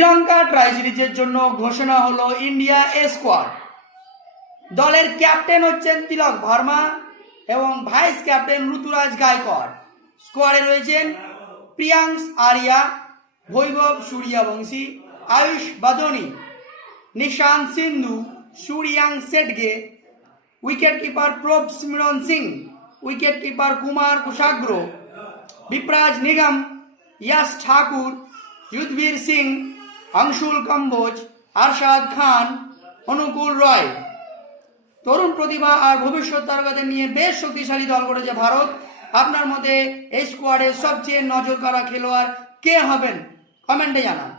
Sri Lanka try সিরিজের জন্য ঘোষণা হলো ইন্ডিয়া এ স্কোয়াড। দলের ক্যাপ্টেন হচ্ছেন তিলক ভার্মা এবং ভাইস ক্যাপ্টেন ঋতুরাজ গায়কোয়াড়। স্কোয়াডে রয়েছেন Priyansh Arya, Vaibhav Suryavanshi, Ayush Badoni, Nishant Sindhu, Suryansh Shedge, wicket keeper Prabhsimran Singh, wicket keeper Kumar Kushagra, Vipraj Nigam, Yash Thakur, Yudhvir Singh, Anshul Kamboj, Arshad Khan, Anukul Roy. তরুণ প্রতিভা আর ভবিষ্যৎ তারকাদের নিয়ে বেশ শক্তিশালী দল গড়েছে ভারত। আপনার মতে এই স্কোয়াডে সবচেয়ে নজর কাড়া খেলোয়াড় কে হবেন? কমেন্টে জানান।